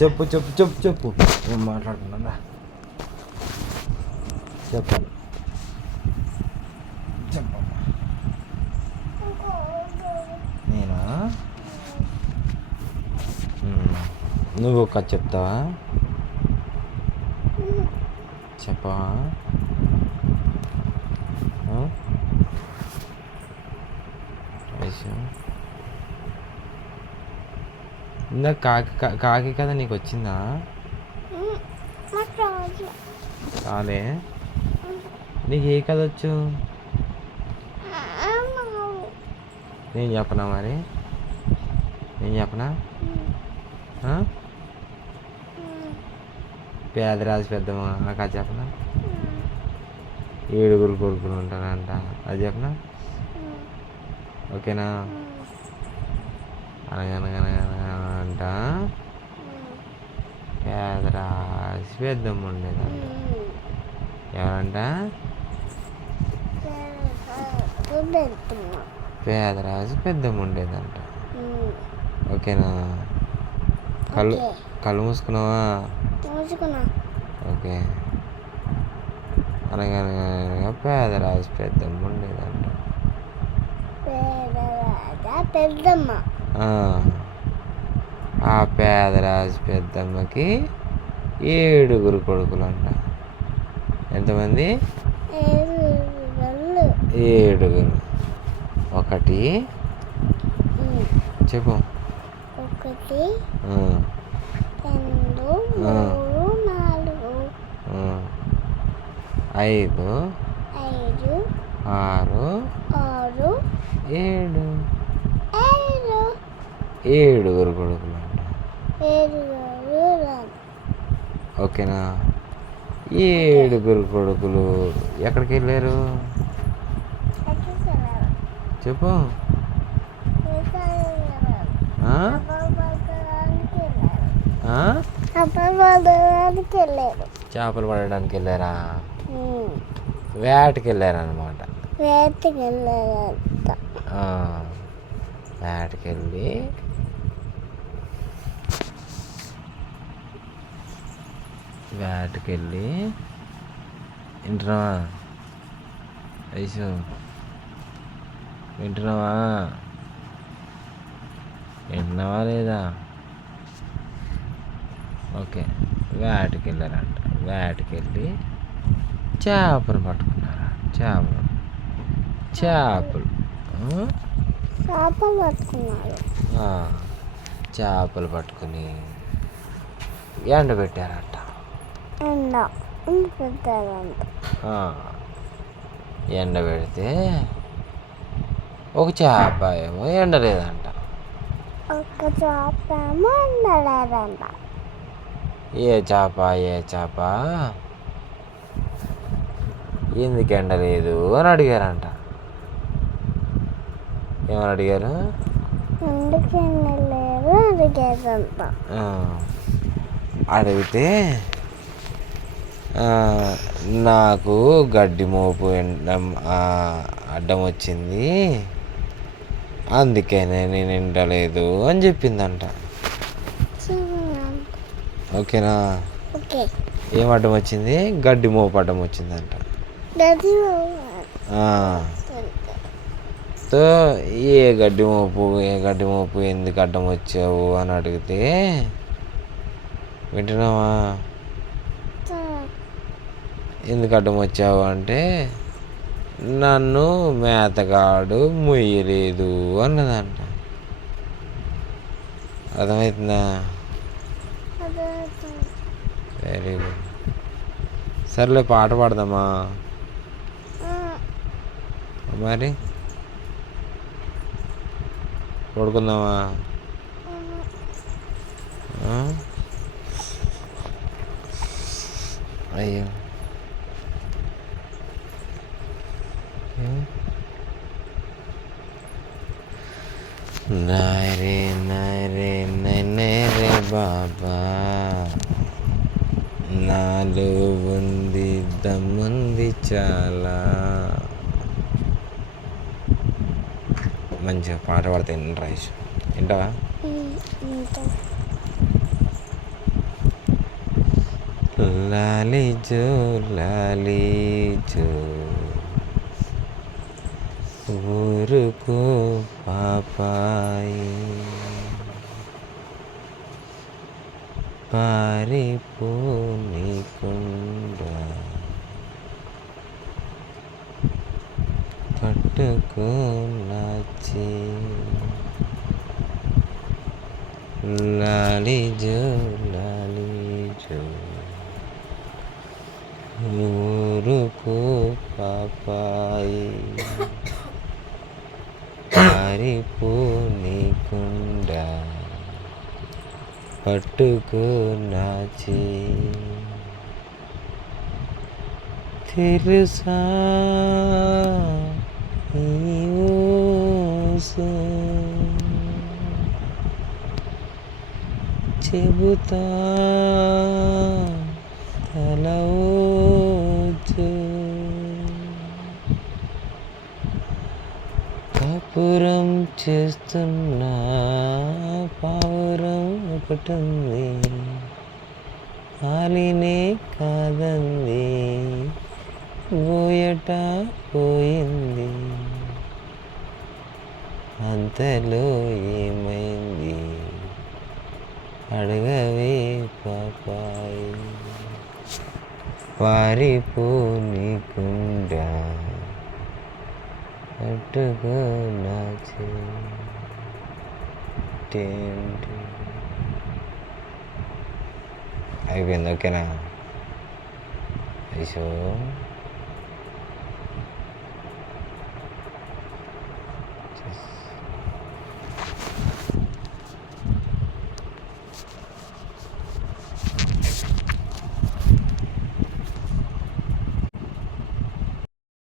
చెప్పు చెప్పు చెప్పు చెప్పు. నేను మాట్లాడుతున్నా చెప్పాలి చెప్పమ్మా. నేనా? నువ్వు ఒక చెప్తావా? చెప్పవా ఆ? వయసు ఇందాక కాకి కాకి కదా నీకు వచ్చిందా? కాలే నీకు ఏ కథ వచ్చు? నేను చెప్పనా మరి? నేను చెప్పనా? పేదరాజు పెద్దమ్మ ఆ కథ చెప్పనా? ఏడుగురు కొడుకులు ఉంటారంట. అది చెప్పనా? ఓకేనా? అనగనగనగనగనంట పేదరాజు పెద్దమ్మ ఉండేదంట ఎవరంట? పేదరాజు పెద్దమ్మ ఉండేదంట. ఓకేనా? కళ్ళు. కళ్ళు మూసుకున్నావా? ఓకే. అనగనగా పేదరాజు పెద్దమ్మ ఉండేదంట. పెద్దమ్మ. ఆ, పేదరాజు పెద్దమ్మకి ఏడుగురు కొడుకులు అంట ఎంతమంది? ఏడుగురు. ఒకటి. చెప్పు. ఒకటి. రెండు. మూడు. నాలుగు. ఐదు. ఐదు. ఆరు. ఆరు. ఏడు. ఏడు. ఏడుగురు కొడుకులు ఓకేనా? ఏడుగురు కొడుకులు ఎక్కడికి వెళ్ళారు? చెప్పు. వెళ్ళారు చేపలు పడడానికి వెళ్ళారా? వేటకి వెళ్ళారనమాట వేటకి వెళ్ళారంట. వేటకి వెళ్ళి వేటకి వెళ్ళి వింటున్నావా ఐసు వింటున్నావా వింటున్నావా లేదా? ఓకే వేటకి వెళ్ళారంట వేటకి వెళ్ళి చేపలు పట్టుకున్నారా? చేపలు. చేపలు? చేపలు పట్టుకున్నారు. చేపలు పట్టుకుని ఎండబెట్టారంట. ఎండ ఎండబెడితే ఒక చేప ఏమో ఎండలేదంట ఒక చేప ఏమో ఎండలేదంట ఏ చేప ఏ చేప? ఎందుకు ఎండలేదు అని అడిగారంట. ఏమని అడిగారు? ఎందుకు ఎండలేదు అడిగేదంట ఆ, అడిగితే నాకు గడ్డి మోపు అడ్డం వచ్చింది. అందుకనే నేను ఎండలేదు అని చెప్పిందంట. ఓకేనా? ఓకే. ఏం అడ్డం వచ్చింది? గడ్డి మోపు అడ్డం వచ్చిందంట. తో ఏ గడ్డి మోపు ఏ గడ్డి మోపు ఎందుకు అడ్డం వచ్చావు అని అడిగితే వింటున్నావా? ఎందుకు అడ్డం వచ్చావు అంటే నన్ను మేతగాడు ముయ్యలేదు అన్నదంట. అర్థమవుతుందా? వెరీ గుడ్ సర్లే పాట పాడదామా? మరి? పడుకుందామా? అయ్యో. నాయరే నరే నైనే బాబా. నాలో ఉంది దమ్ముంది చాలా. మంచిగా పాట పాడితే రైస్ వింటావా? లాలి జో లాలి జో ఊరుకో పాపాయి పారిపోనీకుండా పట్టుకో నచ్చి లాలి జో లాలి జో ఊరుకో పాపాయి పారిపోనీకుండా పట్టుకో నాచి తెలుసా చెబుతా తల కాపురం చేస్తున్నా పావురం ఒకటుంది ఆలినే కాదంది పోయట పోయింది. అంతలో ఏమైంది? అడగవే పాపాయి. పారిపోనీకుండా I've been looking at I saw just